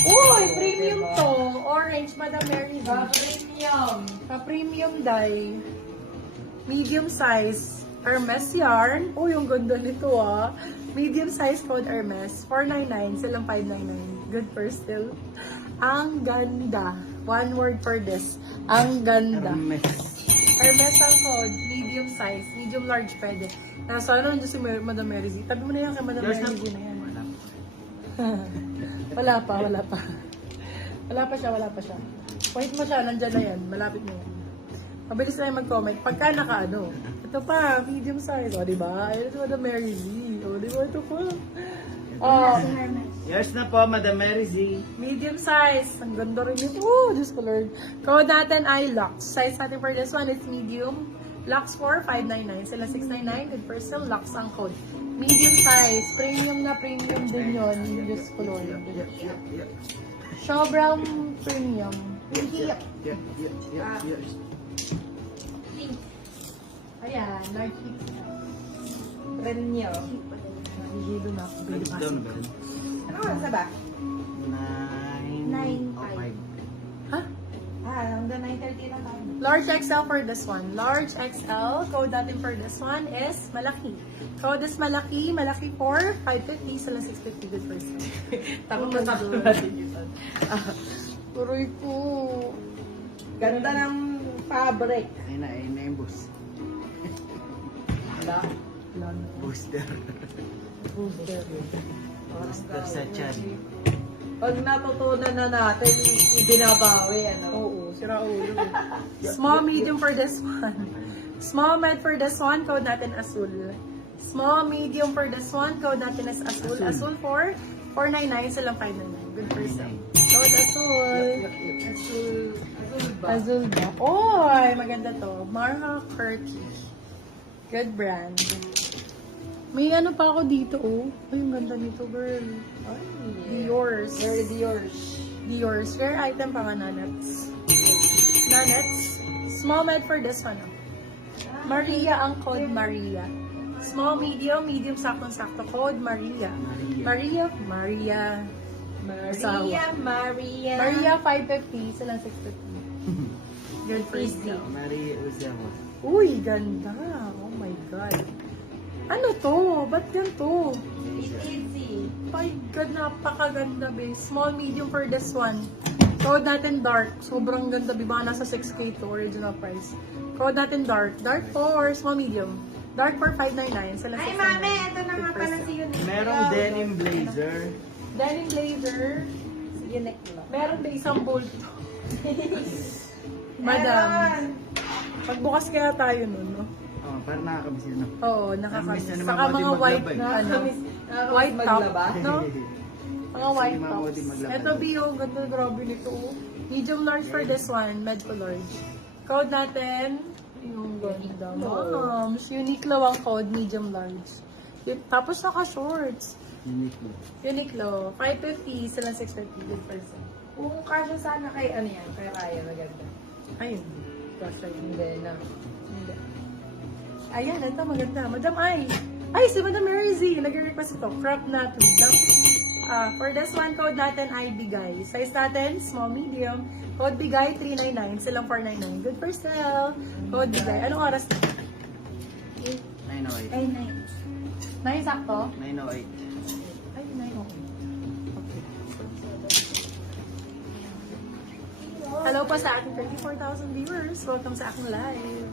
Uy, premium to. Orange, Madam Mary. Premium. Pa-premium dye. Medium size. Hermes yarn. Uy, yung ganda nito ah. Medium size code Hermes. 499. Silang 599. Good for still. Ang ganda. One word for this. Ang ganda. Hermes ang code. Medium size. Medium large pwede. Nasa ano nandiyan si Madam Mary Z. Tabi mo na yan kay Madam Mary Z na yan. Wala pa. Wala pa siya. Wait mo siya, nandyan na yan. Malapit na yan. Mabilis na yung mag-comment. Pagka naka-ano, ito pa, medium size. O, diba? Ayun ito, Madam Mary Z. O, diba? Ito pa. Oh, Yes na po, Madam Mary Z. medium size. Ang ganda rin ito. Oh, Diyos ko Lord. Code natin ay Lux. Size natin for this one is medium. Lux 4, 599. Sila 699. Good for still. Lux ang code. Medium size. Premium na premium din yun. Diyos ko Lord. Sobrang premium. Yeah. Ayan, large hip. Premium. Nagigilo na ako. Ano ba? Ano oras na ba? 9:05. Ha? Hanggang 9:30 na tayo. Large XL for this one. Large XL. Code natin for this one is malaki. Code is malaki. Malaki for 550. Sila 650. Good person. Takot na takot natin yun. Turoy ko. Ganda ng fabric. Ayun na yung boost. Wala. Booster. Booster. Booster sa chan. Pag natutunan na natin, ibinabawi, ano? Oo, sira ulo. Small, medium for this one. Small, med for this one. Code natin Azul. Small, medium for this one. Code natin is Azul. Azul for 499. Silang 599. Good person. Code Azul. Azul ba? Azul ba? Oy, maganda to. Marha Kirky. Good brand. May ano pa ako dito, oh. Ay, yung ganda nito, girl. Ay, Dior's. Very Dior's. Dior's. Rare item pa nga, Nanets. Nanets. Small med for this one, oh. Maria ang code, Maria. Small, medium, medium, saktong-sakto. Code, Maria. Maria. Maria, Maria, 550. Silang 650. Good for you. Maria Uzama. Uy, ganda. Oh my God. Ano to? Ba't ganito? Easy. My God, napakaganda, be. Small, medium for this one. Code natin dark. Sobrang ganda, be. Baka nasa 6K to, original price. Code natin dark. Dark for small, medium. Dark for 599. Sila Ay, 699. mami, ito na nga pala si Unique. Merong denim blazer. Denim blazer. Unique lang. Meron ba isang bolt? Madam. Pagbukas kaya tayo nun, no? Oh, parang nakakabisin na. Oo, nakakamiss. Namiss na naman Saka ako mga din white maglaba, eh. na, ano, white top, maglaba? no? Mga white Hindi tops. din maglaba. Ito, Bio, ganda, grabe nito. Oh. Medium large for this one, med to large. Code natin, yung ganda. Moms, Uniqlo ang code, medium large. Tapos naka-shorts. Uniqlo. Uniqlo, 550, silang 650, good person. Kung kasya sana kay ano yan, kay Ryan, maganda. Ayun, gosh, Hindi na. hindi. Ayan, ito maganda. Madam Ay, si Madam Mary Z, nag-request ito. Crop na tulog. For this one, code natin ay Bigay. Size natin, small, medium. Code Bigay, 399. Silang 499. Good for sale. Code Bigay. Anong oras na? 908. Ay, nice. 9 sakto? 908. Ay, 9 okay. Hello po sa ating 34,000 viewers. Welcome sa aking live.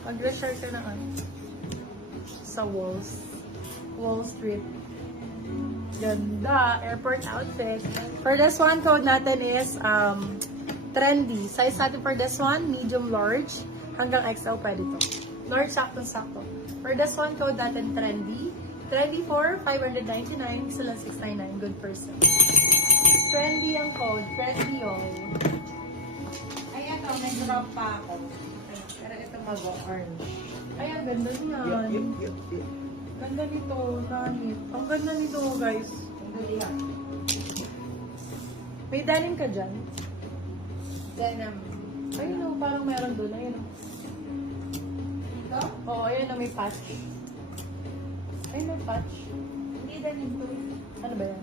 Mag-reshare ka na sa Wall Street. Ganda. Airport outfit. For this one, code natin is trendy. Size natin for this one, medium large. Hanggang XL pwede to. Large, sakto-sakto. For this one, code natin trendy. Trendy for 599. Isa lang 699. Good person. Trendy ang code. Trendy all. Ay, ito, may drop pa ako. Pero ito mag-orange. Ay, ang ganda niyan. Ganda nito, nanit. Ang ganda nito, guys. Ang dali yan. May denim ka dyan? Denim. Ayun o, parang meron doon. Ayun o. Ito? Oo, ayun o, may patch. Ayun, may patch. Hindi danin to. Ano ba yan?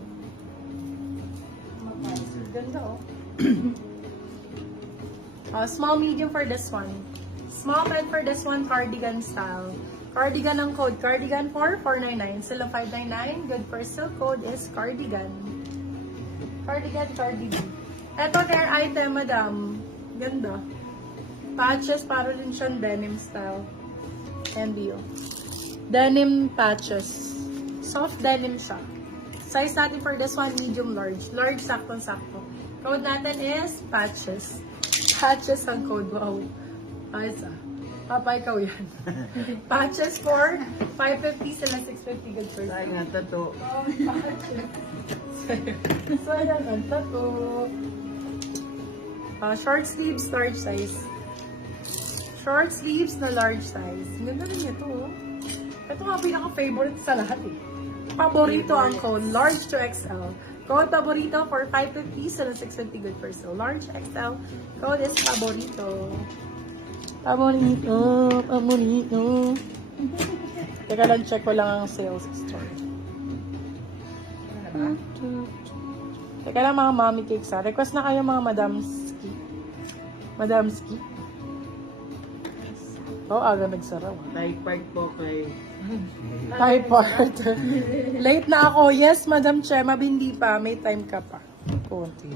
Ganda oh. Small, medium for this one. Small pen for this one, cardigan style. Cardigan ang code. Cardigan for 499. Sila 599. Good for silk code is cardigan. Cardigan, cardigan. Eto their item, madam. Ganda. Patches, para din siyang denim style. MBO. Denim patches. Soft denim siya. Size natin for this one, medium, large. Large, sakto-sakto. Code natin is patches. Patches ang code. Wow. Ayos ah. Papa, ikaw yan. Patches for 550 sila 650 good for Ay nga, tato. Oh, patches. So, yan ang tattoo. Short sleeves, large size. Short sleeves na large size. Ganda rin ito. Oh. Ito nga pinaka-favorite sa lahat eh. Paborito ang code. Large to XL. Code paborito for 550 sila 650 good for so. Large XL. Code is paborito. Paborito. Paborito. Teka lang, check ko lang ang sales store. Teka lang mga mommy cakes ha. Request na kayo mga madamski. Madamski. Oh, aga nagsara. Type part po kay... Hi, part. Late na ako. Yes, Madam Chair. Mabindi pa. May time ka pa. Konti.